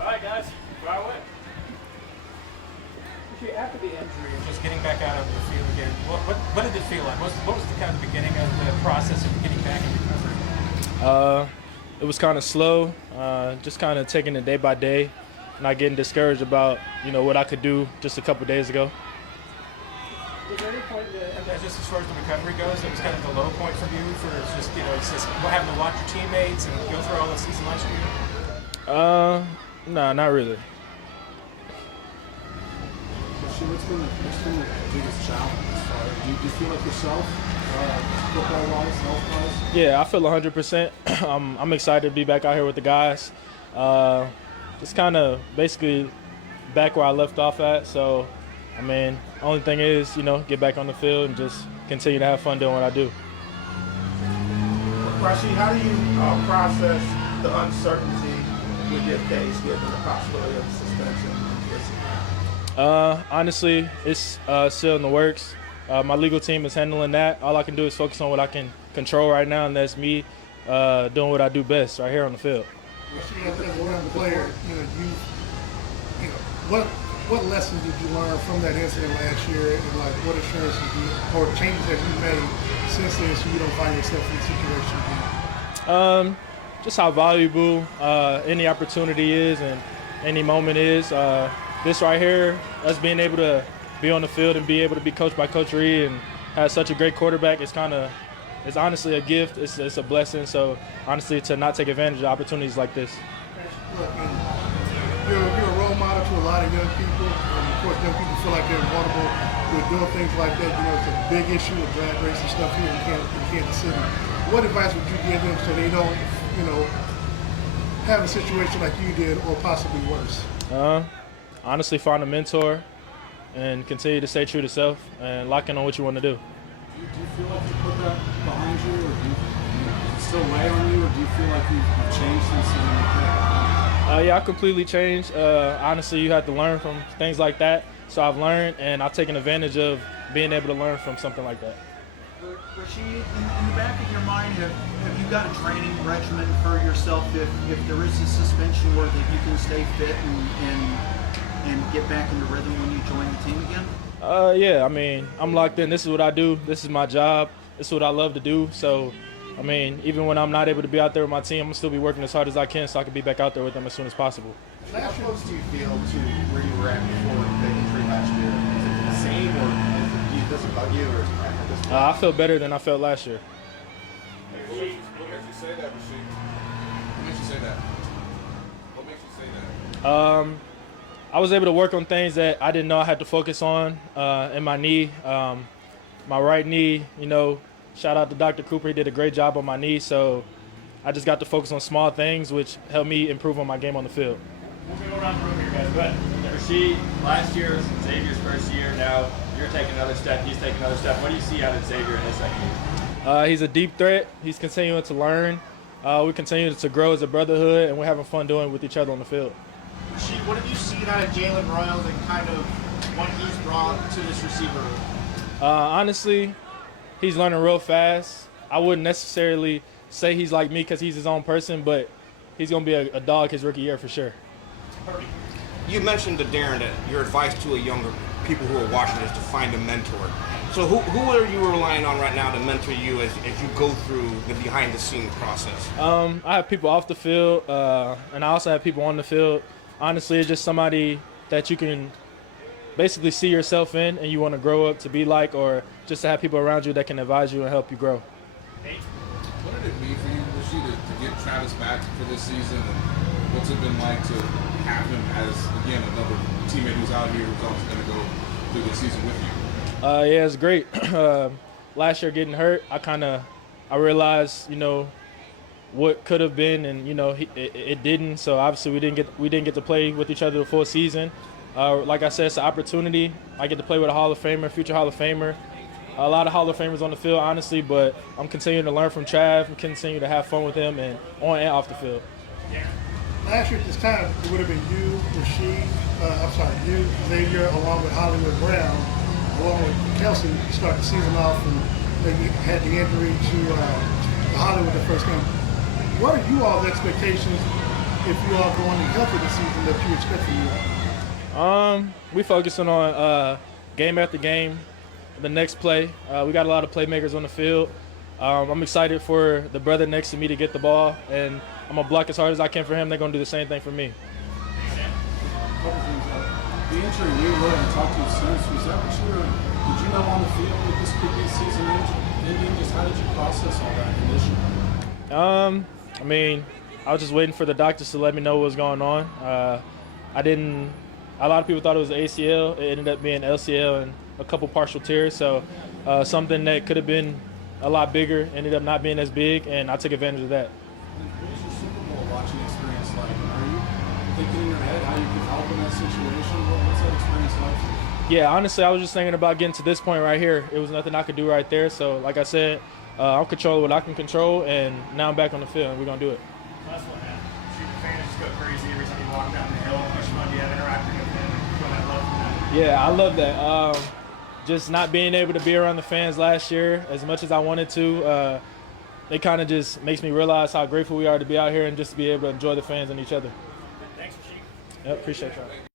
All right, guys, fire away. After the injury and just getting back out of the field again, what did it feel like? What was the kind of beginning of the process of getting back in recovery? It was kind of slow, just kind of taking it day by day, not getting discouraged about what I could do just a couple days ago. Was there any point, just as far as the recovery goes, that was kind of the low point for you for just it's just having to watch your teammates and go through all the season last year? No, not really. What's been the biggest challenge? Do you feel like yourself, football-wise, health-wise? Yeah, I feel 100%. I'm excited to be back out here with the guys. Just kind of basically back where I left off at. So, I mean, only thing is, get back on the field and just continue to have fun doing what I do. Rashee, how do you process the uncertainty with your case, given the possibility of suspension? Honestly, it's still in the works. My legal team is handling that. All I can do is focus on what I can control right now, and that's me doing what I do best right here on the field. Rashee, as a young player, what lessons did you learn from that incident last year, and like what assurances or changes have you made since then, so you don't find yourself in a situation again? Just how valuable any opportunity is and any moment is. This right here, us being able to be on the field and be able to be coached by Coach Reed and have such a great quarterback, it's honestly a gift. It's a blessing. So honestly, to not take advantage of opportunities like this. Look, you're a role model to a lot of young people, and of course, young people feel like they're vulnerable with doing things like that. It's a big issue with drag race and stuff here in Kansas City. What advice would you give them so they don't, have a situation like you did or possibly worse? Honestly, find a mentor and continue to stay true to self and lock in on what you want to do. Do you feel like you put that behind you, or do you still weigh on you, or do you feel like you've changed since you were Yeah, I completely changed. Honestly, you have to learn from things like that. So I've learned, and I've taken advantage of being able to learn from something like that. Rashee, in the back of your mind, have you got a training regimen for yourself if there is a suspension where that you can stay fit and get back in the rhythm when you join the team again? Yeah, I mean, I'm locked in. This is what I do. This is my job. This is what I love to do. So, I mean, even when I'm not able to be out there with my team, I'm going to still be working as hard as I can so I can be back out there with them as soon as possible. How close do you feel to where you were at before the injury last year? Is it the same, or does it bug you, or at this point? I feel better than I felt last year. What makes you say that, Rashee? What makes you say that? What makes you say that? I was able to work on things that I didn't know I had to focus on in my knee. My right knee, shout out to Dr. Cooper. He did a great job on my knee. So I just got to focus on small things, which helped me improve on my game on the field. We're going to go around the room here, guys. Go ahead. Rashee, last year was Xavier's first year. Now you're taking another step. He's taking another step. What do you see out of Xavier in his second year? He's a deep threat. He's continuing to learn. We continue to grow as a brotherhood, and we're having fun doing it with each other on the field. What have you seen out of Jalen Royals and kind of what he's brought to this receiver room? Honestly, he's learning real fast. I wouldn't necessarily say he's like me because he's his own person, but he's going to be a dog his rookie year for sure. You mentioned to Darren that your advice to younger people who are watching is to find a mentor. So who are you relying on right now to mentor you as you go through the behind-the-scenes process? I have people off the field, and I also have people on the field. Honestly, it's just somebody that you can basically see yourself in and you want to grow up to be like, or just to have people around you that can advise you and help you grow. What did it mean for you, Rashee, to get Travis back for this season? And what's it been like to have him as, again, another teammate who's out here who's also going to go through the season with you? Yeah, it's great. Last year getting hurt, I realized, what could have been, and it didn't. So obviously we didn't get to play with each other the full season. Like I said, it's an opportunity. I get to play with a Hall of Famer, future Hall of Famer. A lot of Hall of Famers on the field, honestly, but I'm continuing to learn from Trav and continue to have fun with him and on and off the field. Last year at this time, it would have been you, Rashee, you, Xavier, along with Hollywood Brown, along with Kelsey, to start the season off, and they had the injury to Hollywood the first game. What are you all's expectations if you are going healthy this season that you expect from you? We focusing on game after game, the next play. We got a lot of playmakers on the field. I'm excited for the brother next to me to get the ball, and I'm gonna block as hard as I can for him. They're gonna do the same thing for me. Couple things. The injury we were and talked to you since, was that what you were, did you know on the field that this could be season ending? Just how did you process all that initially? I mean, I was just waiting for the doctors to let me know what was going on. A lot of people thought it was ACL. It ended up being LCL and a couple partial tears. So something that could have been a lot bigger ended up not being as big, and I took advantage of that. What was your Super Bowl watching experience like? Are you thinking in your head how you could help in that situation? What's that experience like for you? Yeah, honestly, I was just thinking about getting to this point right here. It was nothing I could do right there. So, like I said, I'll control what I can control, and now I'm back on the field, and we're going to do it. Last one, man. The fans just go crazy every time you walk down the hill, push them on you, interacting with them, feel that love from them. Yeah, I love that. Just not being able to be around the fans last year as much as I wanted to, it kind of just makes me realize how grateful we are to be out here and just to be able to enjoy the fans and each other. Thanks, Rashee. Yep, appreciate y'all.